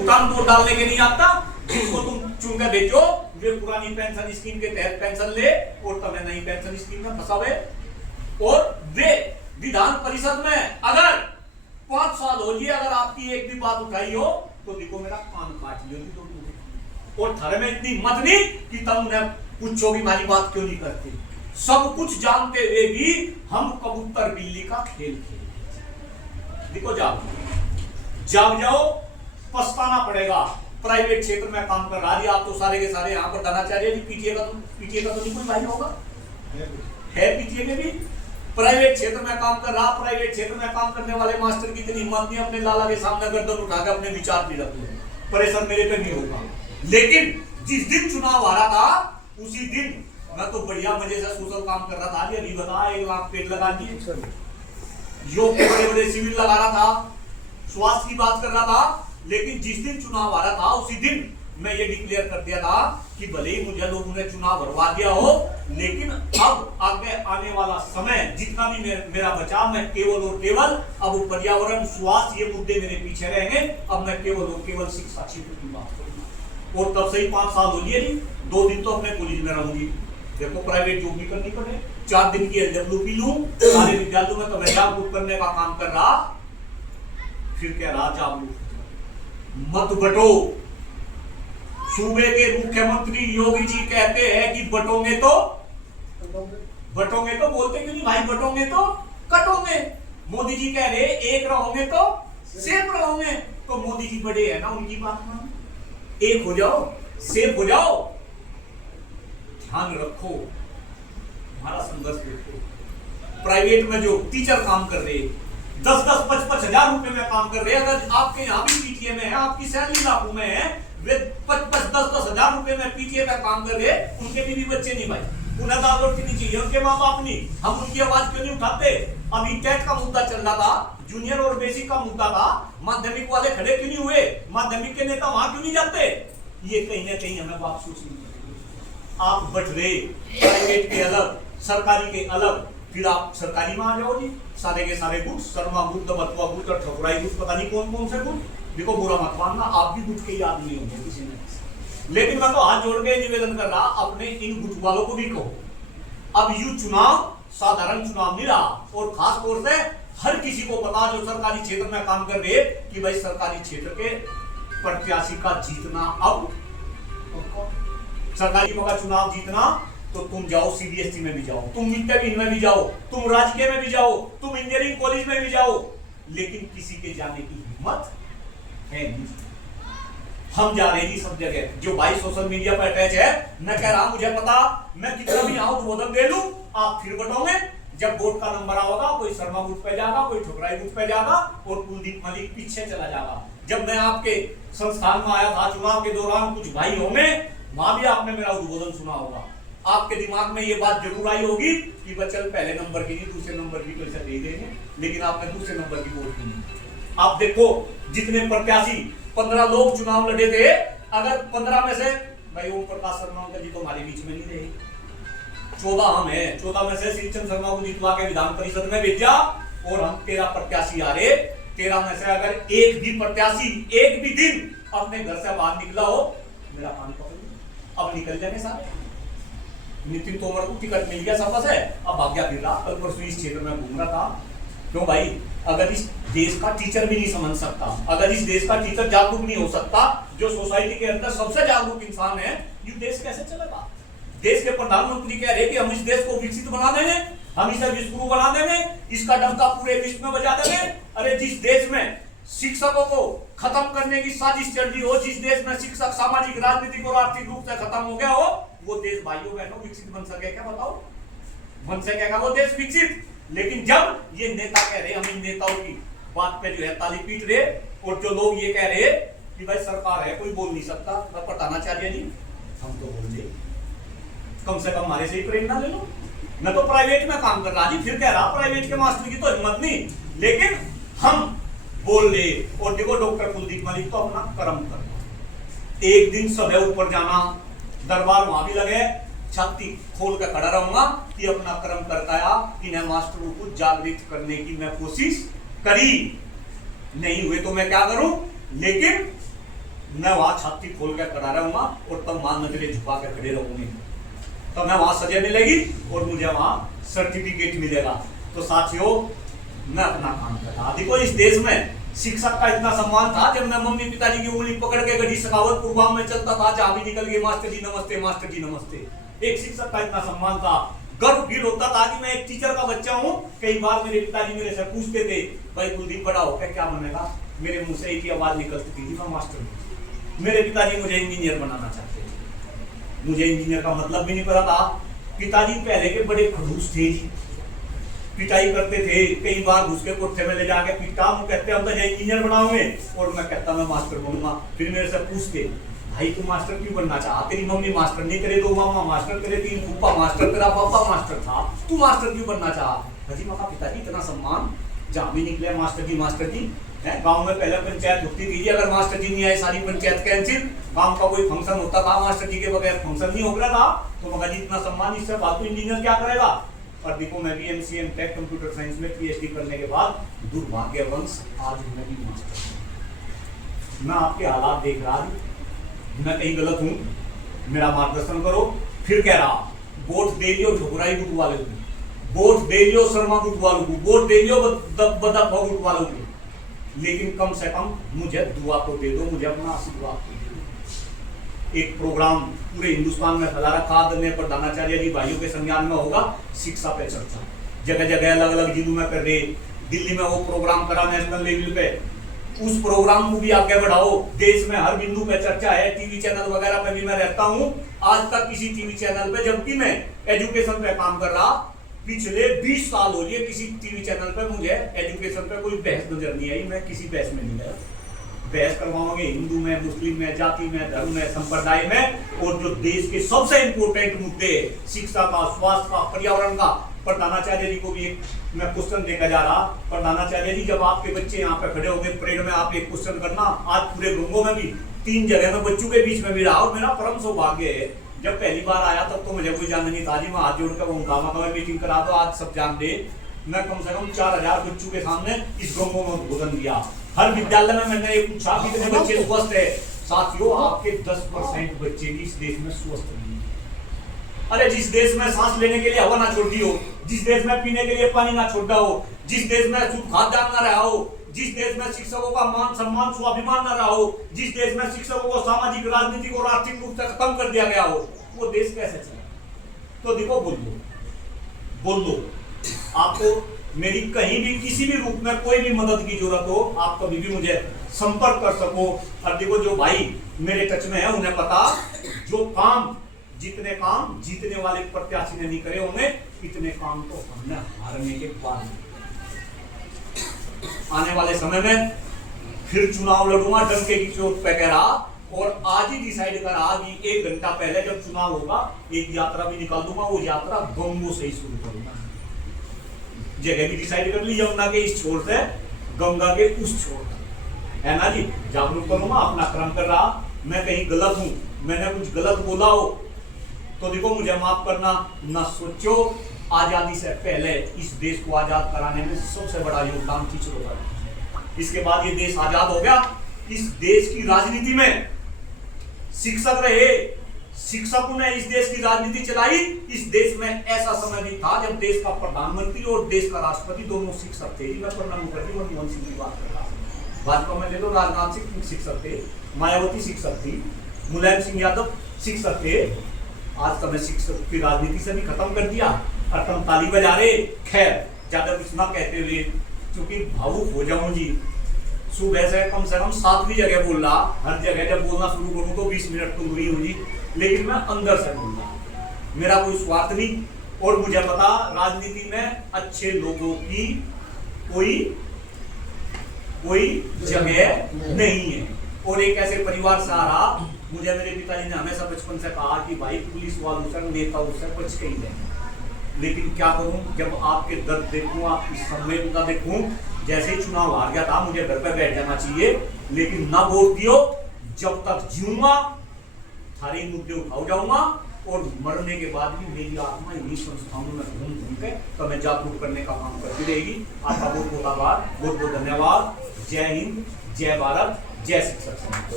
भुगतान वोट डालने के नहीं आता, जिसको तुम चुन के भेजो वे पुरानी पेंशन स्कीम के तहत पेंशन ले और तुम्हें नई पेंशन स्कीम में फंसावे। और वे विधान परिषद में अगर 5 साल हो लिए अगर आपकी एक भी बात उठाई हो तो देखो मेरा कान काट लियो तो। और थारे में इतनी मत नहीं कि तुम उन्हें पूछो कि हमारी बात क्यों नहीं करते। सब कुछ जानते हुए भी हम कबूतर बिल्ली का खेल खेलते। देखो जाग जाओ, पछताना पड़ेगा। प्राइवेट क्षेत्र में काम कर रहा है आप तो सारे के सारे यहाँ पर धनाचार्य जी, पीटीए का तो नहीं कोई भाई होगा, है पीटीए में भी प्राइवेट क्षेत्र में काम कर रहा। प्राइवेट क्षेत्र में काम करने वाले मास्टर की इतनी हिम्मत नहीं अपने लाला के सामने गर्दन उठा के अपने विचार भी रख ले, प्रेशर मेरे पे नहीं होगा। लेकिन जिस दिन चुनाव आ रहा था उसी दिन मैं तो बढ़िया मजे से सोशल काम कर रहा था। अभी बता 1 लाख पेड़ लगा दिए, योग के बड़े बड़े शिविर लगा रहा था, स्वास्थ्य की बात कर रहा था। लेकिन जिस दिन चुनाव आ रहा था उसी दिन मैं ये डिक्लेयर कर दिया था कि भले ही मुझे लोगों ने चुनाव हरवा दिया हो, लेकिन अब आगे आने वाला समय जितना भी मेरा बचा, मैं केवल और केवल अब पर्यावरण स्वास्थ्य ये मुद्दे मेरे पीछे रहेंगे। अब मैं केवल और केवल शिक्षा क्षेत्र की बात करूंगा। और तब से ही 5 साल हो लिए, 2 दिन तो अपने कॉलेज में रहूंगी। देखो प्राइवेट जॉब भी करनी पड़े, 4 दिन की LWP लूं, सारे विद्यालयों में तो मैं जागरूक करने का काम कर रहा। फिर कह रहा जागरूक मत बटो। सूबे के मुख्यमंत्री योगी जी कहते हैं कि बटोगे तो बोलते क्यों नहीं भाई, बटोगे तो कटोगे। मोदी जी कह रहे एक रहोगे तो सेफ रहोगे, तो मोदी जी बड़े हैं ना, उनकी बात मानो, एक हो जाओ, सेफ हो जाओ। ध्यान रखो, हमारा संघर्ष देखो। प्राइवेट में जो टीचर काम कर रहे 10-10, 55 हजार रुपए में काम कर रहे हैं, अगर आपके यहाँ भी पीटीए में है, आपकी सैलरी लाखों में है, वे 55, 10-10 हजार रुपए में पीटीए में काम कर रहे हैं, उनके भी बच्चे नहीं भाई, उन्हें दाल रोटी नहीं चाहिए, उनके माँ बाप नहीं। हम उनकी आवाज क्यों नहीं उठाते? अभी टेट का मुद्दा चल रहा था, जूनियर और बेसिक का मुद्दा था, माध्यमिक वाले खड़े क्यों नहीं हुए? माध्यमिक के नेता वहां क्यों नहीं जाते? ये कहीं ना कहीं हमें बात सोचनी पड़ेगी। आप बट रहे प्राइवेट के अलग, सरकारी के अलग, फिर आप सरकारी में आ जाओ जी, सारे के सारे गुट, शर्मा गुट, दबतवा गुट और ठकुराई गुट, पता नहीं कौन कौन से गुट। देखो बुरा मत मानना, आप भी गुट के ही आदमी होंगे किसी ने। लेकिन मैं तो हाथ जोड़ के निवेदन कर रहा, अपने इन गुट वालों को भी कहो, अब यू चुनाव साधारण चुनाव नहीं रहा। और खास तौर से हर किसी को पता जो सरकारी क्षेत्र में काम कर रहे कि भाई सरकारी क्षेत्र के प्रत्याशी का जीतना, अब सरकारी का चुनाव जीतना, तो तुम जाओ CBSE में भी जाओ, तुम मिड में भी जाओ, तुम राजकीय में भी जाओ, तुम इंजीनियरिंग कॉलेज में भी जाओ, लेकिन किसी के जाने की हिम्मत है नहीं। हम जा रहे हैं सब जगह। जो भाई सोशल मीडिया पर अटैच है, मैं कह रहा मुझे पता, मैं कितना भी यहाँ उद्बोधन दे लूं, आप फिर बटोगे। जब वोट का नंबर आओगा, कोई शर्मा बूथ पे जाएगा, कोई ठुकराई बूथ पे जाएगा और कुलदीप मलिक पीछे चला जाएगा। जब मैं आपके संस्थान में आया था चुनाव के दौरान, कुछ भाई होंगे, वहां भी आपने मेरा उद्बोधन सुना होगा। आपके दिमाग में ये बात जरूर आई होगी कि बच्चन पहले नंबर की नहीं, दूसरे नंबर की पैसा दे देंगे, लेकिन आपने दूसरे नंबर की वोट की। आप देखो जितने प्रत्याशी 15 लोग चुनाव लड़े थे, अगर 15 में से भाई ओम प्रकाश शर्मा जी तो हमारे बीच में नहीं रहे, 14 हम हैं, 14 में से श्रीचंद शर्मा को जितवा के विधान परिषद में भेजा और हम 13 प्रत्याशी आ रहे। 13 में से अगर एक भी प्रत्याशी एक भी दिन अपने घर से बाहर निकला हो, मेरा पानी पकड़, अब निकल जाने सारे। नितिन तोमर को टिकट मिल गया सब है, अब भाग्या फिर रहा, कल परसों इस क्षेत्र में घूम रहा था। क्यों भाई, अगर इस देश का टीचर भी नहीं समझ सकता, अगर इस देश का टीचर जागरूक नहीं हो सकता, जो सोसाइटी के अंदर सबसे जागरूक इंसान है, ये देश कैसे चलेगा? देश के प्रधानमंत्री कह रहे कि हम इस देश को विकसित बना देंगे, हम इसे विश्वगुरु बना देंगे, इसका डंका पूरे विश्व में बजा देंगे। अरे जिस देश में शिक्षकों को खत्म करने की साजिश चल रही हो, जिस देश में शिक्षक सामाजिक, राजनीतिक और आर्थिक रूप से खत्म हो गया हो, वो देश भाइयों बहनों विकसित बन सके क्या? बताओ, बन सकेगा वो देश विकसित? लेकिन जब ये नेता कह रहे, हम इन नेताओं की बात पे जो है ताली पीट रहे, और जो लोग ये कह रहे कि भाई सरकार है कोई बोल नहीं सकता, प्रधानाचार्य जी हम तो बोल दे, कम से कम हमारे से ही प्रेरणा ले लो। मैं तो प्राइवेट में काम कर रहा जी, फिर कह रहा प्राइवेट के मास्टर की तो हिम्मत नहीं, लेकिन हम बोल ले। और देखो डॉक्टर कुलदीप मलिक तो अपना कर्म कर, एक दिन सुबह ऊपर जाना, दरबार वहां भी लगे, छाती खोल कर खड़ा रहूंगा कि अपना कर्म करता है। इन्हें मास्टरों को जागृत करने की मैं कोशिश करी, नहीं हुए तो मैं क्या करूं, लेकिन मैं वहां छाती खोल कर खड़ा रहूंगा और तब मां नजरें झुका के खड़े रहूंगी, तब मैं वहां सजा मिलेगी और मुझे वहां सर्टिफिकेट मिलेगा। तो साथियों, मैं अपना काम करता। देखो इस देश में शिक्षक का इतना सम्मान था, जब मैं मम्मी पिताजी की उंगली पकड़ के गढ़ी सखावत प्रोग्राम में चलता था, जहां भी निकल गए मास्टर जी नमस्ते, मास्टर जी नमस्ते। एक शिक्षक का इतना सम्मान था, गर्व फील होता था कि मैं एक टीचर का बच्चा हूं। कई बार मेरे पिताजी मेरे से पूछते थे, भाई कुलदीप बड़ा होकर क्या बनेगा? मेरे मुंह से एक ही आवाज निकलती थी, मैं मास्टर हूं। मेरे पिताजी मुझे इंजीनियर बनाना चाहते थे। मुझे इंजीनियर का मतलब भी नहीं पता था। पिताजी पहले के बड़े खड़ूस थे जी, पिटाई करते थे। कई बार घुस के कोठे में ले जाके पीटा, वो कहते हम तो इंजीनियर बनाओगे, और मैं कहता मैं मास्टर बनूंगा। फिर मेरे से पूछते, भाई तू मास्टर क्यों बनना चाहा? तेरी मम्मी मास्टर नहीं, तेरे दो मामा मास्टर, तेरे तीन फूफा मास्टर, तेरा पापा मास्टर था, तू मास्टर क्यों बनना चाहा? हाजी मका पिताजी इतना सम्मान, जहां भी निकले मास्टर जी है। गांव में पहले पंचायत होती थी, अगर मास्टर जी नहीं आए सारी पंचायत कैंसिल। गांव का कोई फंक्शन होता था, मास्टर जी के बगैर फंक्शन नहीं हो रहा था। तो मगा जी इतना सम्मान, इससे फालतू इंजीनियर क्या करेगा? और देखो मैं भी एमसीए टेक कंप्यूटर साइंस में पीएचडी करने के बाद दुर्भाग्यवंश आज मैं भी मास्टर। मैं आपके हालात देख रहा हूं, मैं कहीं गलत हूं, मेरा मार्गदर्शन करो। फिर कह रहा, वोट दे लियो ठुकराई गुट वाले को, वोट दे लियो शर्मा गुट वालों को, वोट दे लियो बदक गुट वालों को, लेकिन कम से कम मुझे दुआ तो दे दो, मुझे अपना आशीर्वाद दे दो। एक प्रोग्राम पूरे हिंदुस्तान में फैला रखा, आदरणीय प्रधानाचार्य जी भाइयों के संज्ञान में होगा, शिक्षा पे चर्चा। जगह जगह अलग अलग जिलों में कर रहे, दिल्ली में वो प्रोग्राम करा नेशनल लेवल पे, उस प्रोग्राम को भी आगे बढ़ाओ। देश में हर बिंदु पे चर्चा है, टीवी चैनल वगैरह पे भी मैं रहता हूँ। आज तक किसी टीवी चैनल पे, जबकि मैं एजुकेशन पे काम कर रहा, पिछले 20 साल हो गए, किसी टीवी चैनल पे मुझे एजुकेशन पे कोई बहस नजर नहीं आई। मैं किसी बहस में नहीं गया। बहस करवाओगे हिंदू में, मुस्लिम में, जाति में, धर्म में, संप्रदाय में, और जो देश के सबसे इंपोर्टेंट मुद्दे, शिक्षा का, स्वास्थ्य का, पर्यावरण का, प्रधानाचार्य जी को भी एक मैं क्वेश्चन देकर जा रहा। प्रधानाचार्य जी, जब आपके बच्चे यहाँ पे खड़े होंगे परेड में, आप एक क्वेश्चन करना। आज पूरे गंगों में भी 3 जगह में बच्चों के बीच में भी रहा, और मेरा परम सौभाग्य है। जब पहली बार आया तब तो मुझे कोई जान नहीं था जी, मैं हाथ जोड़कर वो मीटिंग करा दो, आज सब जान दे। मैं कम से कम 4000 बच्चों के सामने इस गंगों में उद्बोधन दिया। हर विद्यालय में मैंने ये पूछा कितने बच्चे स्वस्थ है। साथियों, आपके 10% बच्चे भी इस देश में स्वस्थ नहीं है। अरे जिस देश में सांस लेने के लिए हवा ना छोड़ दी हो, जिस देश में पीने के लिए पानी ना छोड़ा हो, जिस देश में शुद्ध खाद्यान्न ना रहा हो, जिस देश में शिक्षकों का मान सम्मान स्वाभिमान न रहा हो, जिस देश में शिक्षकों को सामाजिक, राजनीतिक और आर्थिक रूप से खत्म कर दिया गया हो, वो देश कैसे चले? तो देखो, बोल दो। आपको मेरी कहीं भी किसी भी रूप में कोई भी मदद की जरूरत हो, आप कभी भी मुझे संपर्क कर सको। और देखो, जो भाई मेरे टच में है उन्हें पता, जितने काम जीतने वाले प्रत्याशी ने नहीं करे होंगे, इतने काम तो हमने हारने के बाद। आने वाले समय में फिर चुनाव लड़ूंगा, डंके की चोट पे कह रहा, और आज ही डिसाइड करा कि 1 घंटा पहले जब चुनाव होगा, एक यात्रा भी निकाल दूंगा। वो यात्रा गंगों से ही शुरू करूंगा। जगह भी डिसाइड कर ली, यमुना के इस छोर से गंगा के उस छोर तक, है ना जी। जागरूक करूंगा, अपना क्रम कर रहा। मैं कहीं गलत हूं, मैंने कुछ गलत बोला हो तो देखो मुझे माफ करना। ना सोचो, आजादी से पहले इस देश को आजाद कराने में सबसे बड़ा योगदान टीचरों का। इसके बाद ये देश आजाद हो गया, इस देश की राजनीति में शिक्षक रहे, शिक्षकों ने इस देश की राजनीति चलाई। इस देश में ऐसा समय भी था जब देश का प्रधानमंत्री और देश का राष्ट्रपति दोनों शिक्षक थे। मैं प्रणब मुखर्जी, मनमोहन सिंह की बात कर रहा हूँ। भाजपा में ले लो, राजनाथ सिंह शिक्षक थे, मायावती शिक्षक थी, मुलायम सिंह यादव शिक्षक थे। आज तो मैं शिक्षक की राजनीति से भी खत्म कर दिया और तुम ताली बजा रहे। खैर, ज्यादा कुछ ना कहते हुए, क्योंकि भावुक हो जाऊं जी। सुबह से कम 7वीं जगह बोल रहा, हर जगह जब बोलना शुरू करूं तो 20 मिनट तो हुई होगी, लेकिन मैं अंदर से बोल रहा। मेरा कोई स्वार्थ नहीं, और मुझे पता राजनीति में अच्छे लोगों की कोई जगह नहीं है। और एक ऐसे परिवार से आ रहा, मुझे मेरे पिताजी ने हमेशा बचपन से कहा कि भाई पुलिस वालों से, नेताओं से बच के ही रहे। लेकिन क्या करूं, जब आपके दर्द देखूं, आपकी संवेदना देखूं, जैसे ही चुनाव हार गया था, मुझे घर पर बैठ जाना चाहिए, लेकिन ना वोट दियो। जब तक जीऊंगा सारे मुद्दे उठाओ जाऊंगा, और मरने के बाद भी मेरी आत्मा इन्हीं संस्थानों में घूम के तो मैं जागरूक करने का काम करती रहेगी। आपका बहुत बहुत आभार, बहुत बहुत धन्यवाद। जय हिंद, जय भारत, जय शिक्षक समाज।